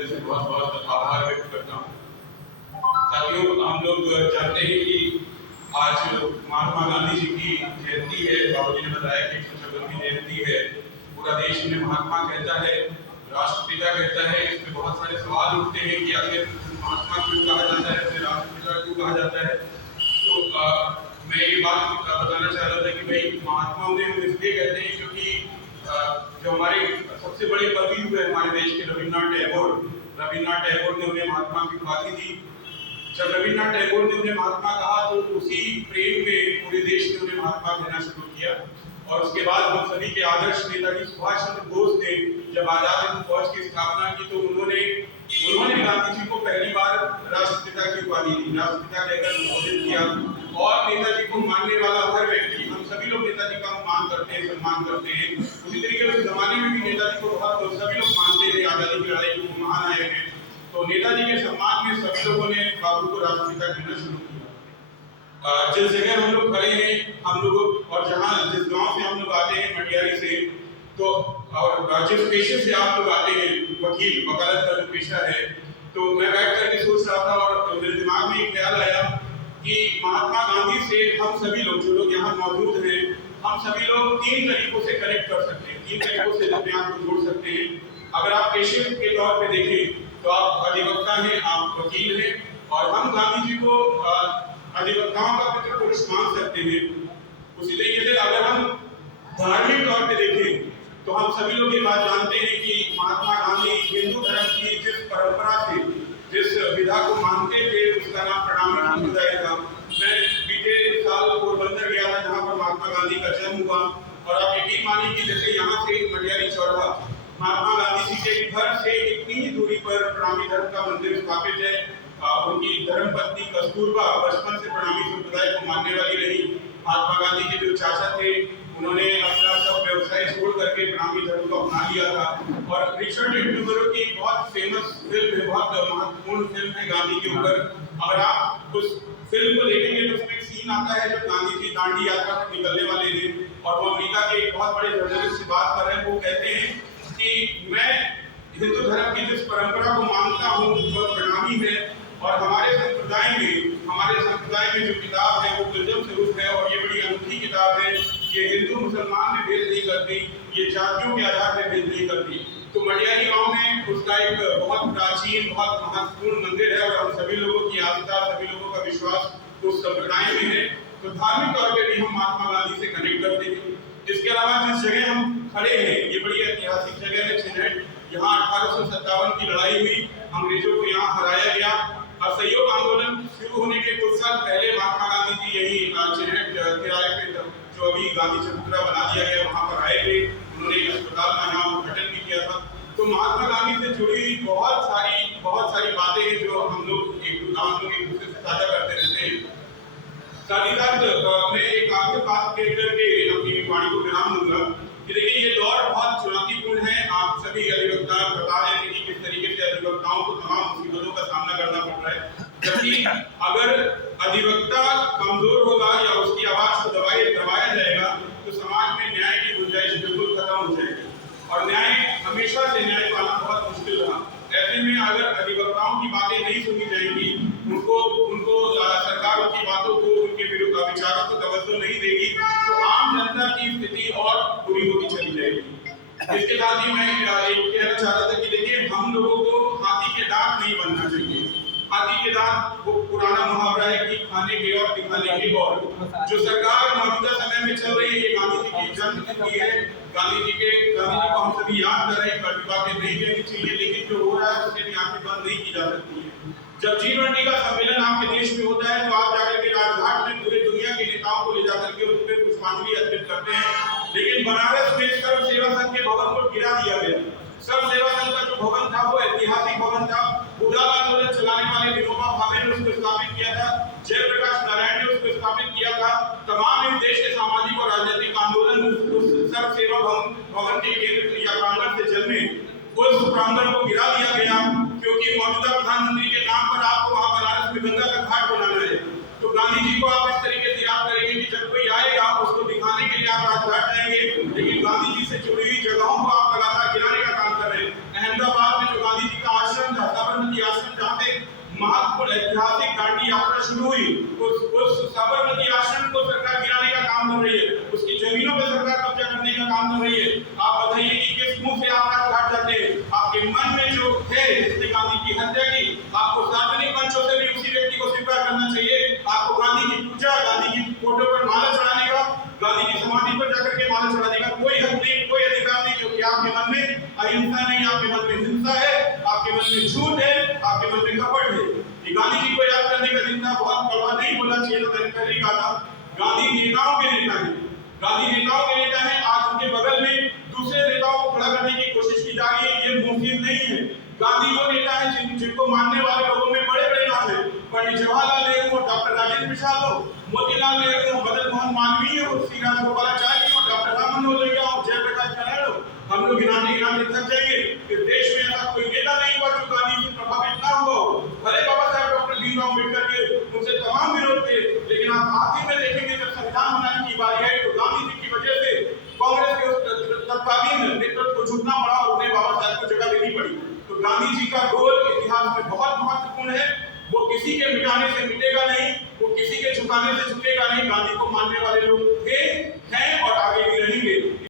हृदय से बहुत बहुत आभार व्यक्त करता हूँ। साथियों, हम लोग जानते हैं कि आज महात्मा गांधी जी की जयंती है। बाबू जी ने बताया कि 156वीं जयंती है। पूरा देश इन्हें महात्मा कहता है, राष्ट्रपिता कहता है। इसमें बहुत सारे सवाल उठते हैं कि आखिर महात्मा क्यों कहा जाता है, उन्हें राष्ट्रपिता क्यों कहा जाता है। तो मैं ये बात बताना चाह रहा था कि भाई महात्मा उन्हें हम इसलिए कहते हैं क्योंकि जो हमारे सबसे बड़े कवि हुए हमारे देश के रविन्द्रनाथ टैगोर ने उन्हें महात्मा की उपाधि दी। जब रविन्द्रनाथ टैगोर ने उन्हें महात्मा कहा तो उसी प्रेम में पूरे देश ने उन्हें महात्मा कहना शुरू किया। और उसके बाद हम सभी के आदर्श नेताजी सुभाष चंद्र बोस ने जब आजाद हिंद फौज की स्थापना की तो उन्होंने गांधी जी को पहली बार राष्ट्रपिता की उपाधि दी, राष्ट्रपिता कहकर संबोधित किया। और नेताजी को मानने वाला हर व्यक्ति, हम सभी लोग नेताजी का मान करते हैं, सम्मान करते हैं। उसी तरीके से जमाने में भी नेताजी को बहुत सभी लोग मानते थे, आजादी की लड़ाई को महान आए हैं। तो नेताजी के सम्मान में सभी लोगों ने बाबू को राष्ट्रपिता कहना शुरू किया। जिस जगह हम लोग खड़े हैं, हम लोग और जिस गांव से हम लोग आते हैं, मटियारी से, तो और जिस पेशे से आप लोग आते हैं, वकालत का जो पेशा है, तो मैं बैठ करके सोच रहा था और मेरे दिमाग में एक ख्याल आया कि महात्मा गांधी से हम सभी लोग जो लोग यहाँ मौजूद हैं, हम सभी लोग 3 तरीकों से कनेक्ट कर सकते हैं, 3 तरीकों से अपने आप को जोड़ सकते हैं। अगर आप पेशे के तौर पे देखें तो आप अधिवक्ता हैं, आप वकील हैं, और हम गांधी जी को अधिवक्ताओं का पितृ पुरुष मान सकते हैं। उसी तरीके से अगर हम धार्मिक तौर पे देखें तो हम सभी लोग ये बात जानते हैं कि महात्मा गांधी हिंदू धर्म की जिस परंपरा से, जिस विधा को मानते थे, उसका नाम प्रणामी संप्रदाय था। मैं बीते साल पोरबंदर गया था जहाँ पर महात्मा गांधी का जन्म हुआ, और आप यकीन मानिए कि जैसे यहाँ से मटियारी चौराहा महात्मा गांधी जी के घर से इतनी ही दूरी पर प्रणामी धर्म का मंदिर स्थापित है। उनकी धर्मपत्नी कस्तूरबा बचपन से प्रणामी संप्रदाय को मानने वाली रही। महात्मा गांधी के जो चाचा थे, उन्होंने अपना सब व्यवसाय छोड़ करके प्रणामी धर्म को अपना लिया था। और रिचर्ड एटनबरो की बहुत फेमस फिल्म है, बहुत महत्वपूर्ण फिल्म है गांधी के ऊपर। अगर आप उस फिल्म को देखेंगे तो उसमें एक सीन आता है जब गांधी जी दांडी यात्रा से निकलने वाले थे और वो अमेरिका के एक बहुत बड़े जर्नलिस्ट से बात कर रहे हैं। वो कहते हैं कि मैं हिंदू धर्म की जिस परंपरा को मानता हूँ वह प्रणामी है, और हमारे संप्रदाय में जो किताब है वो विल्जम स्वरूप है, और ये बड़ी अनूठी किताब है। ये हिंदू मुसलमान में भेद नहीं करती, ये जातियों के आधार पर भेद नहीं करती। तो मटियारी गांव में उसका एक बहुत प्राचीन, बहुत महत्वपूर्ण मंदिर है, और हम सभी लोगों की आस्था, सभी लोगों का विश्वास उस संप्रदाय में है। तो धार्मिक तौर पर भी हम महात्मा गांधी से कनेक्ट करते हैं। इसके अलावा जिस जगह हम खड़े हैं, ये बड़ी ऐतिहासिक जगह है चिन्हट। यहाँ 1857 की लड़ाई हुई, अंग्रेजों को यहाँ हराया गया। असहयोग आंदोलन शुरू होने के कुछ साल पहले महात्मा गांधी जी यही चिन्हट किराए पे, जो अभी गांधी चबूतरा बना दिया गया, वहाँ पर आए थे। उन्होंने एक अस्पताल का नाम उद्घाटन भी किया था। तो महात्मा गांधी से जुड़ी बहुत सारी बातें हैं जो हम लोग एक दूसरे से साझा करते रहते हैं। साथ ही साथ मैं एक आखिरी बात कह करके अपनी वाणी को विराम दूंगा कि देखिए ये दौर बहुत चुनौतीपूर्ण है। आप सभी अधिवक्ता बता रहे हैं कि किस तरीके से अधिवक्ताओं को तमाम मुसीबतों का सामना करना पड़ रहा है। जबकि अगर अधिवक्ता कमजोर होगा या उसकी आवाज को दबाया जाएगा तो समाज में न्याय की गुंजाइश बिल्कुल खत्म हो जाएगी, और न्याय हमेशा से न्याय पाना बहुत मुश्किल रहा। ऐसे में अगर अधिवक्ताओं की बातें नहीं सुनी जाएंगी, उनको सरकार उनकी बातों को, उनके विचारों को तवज्जो नहीं देगी, तो आम जनता की स्थिति और बुरी होती चली जाएगी। इसके साथ ही मैं एक कहना चाह रहा था कि देखिए हम लोगों को हाथी के दांत नहीं बनना चाहिए। हाथी के दांत वो पुराना मुहावरा है कि खाने के और दिखाने के और। जो सरकार मौजूदा समय में चल रही है, ये गांधी जी की जन्मतिथि है। गांधी जी को हम सभी याद कर रहे हैं, कभी बातें नहीं कहनी चाहिए, लेकिन जो हो रहा है उससे भी आंखें बंद नहीं की जा सकती है। जब G20 का सम्मेलन आपके देश में होता है तो आप जाकर के राजघाट में पूरे दुनिया के नेताओं को ले जाकर के उन पर पुष्पांजलि अर्पित करते हैं, लेकिन बनारस में सर्व सेवा संघ के भवन को गिरा दिया गया। सर्व सेवा संघ का जो भवन था वो ऐतिहासिक भवन था। बुद्धा आंदोलन चलाने वाले विनोबा भावे ने उसको स्थापित किया था, जयप्रकाश नारायण ने उसको स्थापित किया था। तमाम इस देश के सामाजिक और राजनीतिक आंदोलन उस सर्व सेवा भवन के केंद्र या प्रांगण से जन्मे। उस प्रांगण को गिरा दिया गया क्योंकि मौजूदा प्रधानमंत्री के नाम पर आपको वहां बनारस में गंगा का घाट बनाना है। तो गांधी जी को आप इस तरीके से याद करेंगे कि जब कोई आएगा उसको दिखाने के लिए आप राजघाट जाएंगे, लेकिन गांधी जी से जुड़ी हुई जगहों को आप लगातार गिराने का काम कर रहे हैं। अहमदाबाद में जो गांधी जी का आश्रम आश्रम था, साबरमती आश्रम, जहाँ पे महत्वपूर्ण ऐतिहासिक दांडी यात्रा शुरू हुई, उस साबरमती आश्रम को सरकार गिराने का काम कर रही है, उसकी जमीनों पर सरकार कब्जा करने का काम कर रही है। आप बताइए कि किस मुंह से आप घाट जाते हैं? आपके मन में जो है जिसने गांधी की हत्या की, आपको सार्वजनिक मंचों से भी उसी व्यक्ति को स्वीकार करना चाहिए। आपको गांधी की पूजा, गांधी की फोटो पर माला चढ़ाने का, गांधी की समाधि पर जाकर के माला चढ़ाने का कोई हक नहीं, कोई अधिकार नहीं, क्योंकि आपके मन में अहिंसा नहीं, आपके मन में हिंसा है, आपके मन में झूठ है, आपके मन में कपट है। ये गांधी जी को याद करने का दिन था, बहुत कड़वा नहीं बोलना चाहिए, तो मैंने पहले कहा था। गांधी नेताओं के नेता हैं, गांधी नेताओं के नेता हैं। आज उनके बगल में दूसरे नेताओं को खड़ा करने की कोशिश की जा रही है, ये मुमकिन नहीं है। गांधी वो नेता है जिनको मानने वाले लोगों में बड़े बड़े नाम है, पंडित जवाहरलाल नेहरू, डॉक्टर राजेंद्र प्रसाद हो, मोतीलाल नेहरू, मदन मोहन मालवीय हो, श्री राजगोपालाचारी हो, डॉक्टर राम मनोहर लोहिया हो, जयप्रकाश नारायण हो। हम लोग गिनाते गिनाते थक जाएंगे कि देश में ऐसा कोई नेता नहीं हुआ जो गांधी से प्रभावित ना हुआ हो। भले बाबा साहब डॉक्टर भीमराव अम्बेडकर के उनसे तमाम विरोध थे, लेकिन आप आखिर में देखेंगे जब संविधान बनाने की बारी आई तो गांधी जी की वजह से कांग्रेस के उस तत्कालीन नेतृत्व को झुकना पड़ा और उन्हें बाबा साहब को जगह देनी पड़ी। तो गांधी जी का रोल इतिहास में बहुत महत्वपूर्ण है। वो किसी के मिटाने से मिटेगा नहीं, वो किसी के झुकाने से झुकेगा नहीं। गांधी को मानने वाले लोग थे, हैं और आगे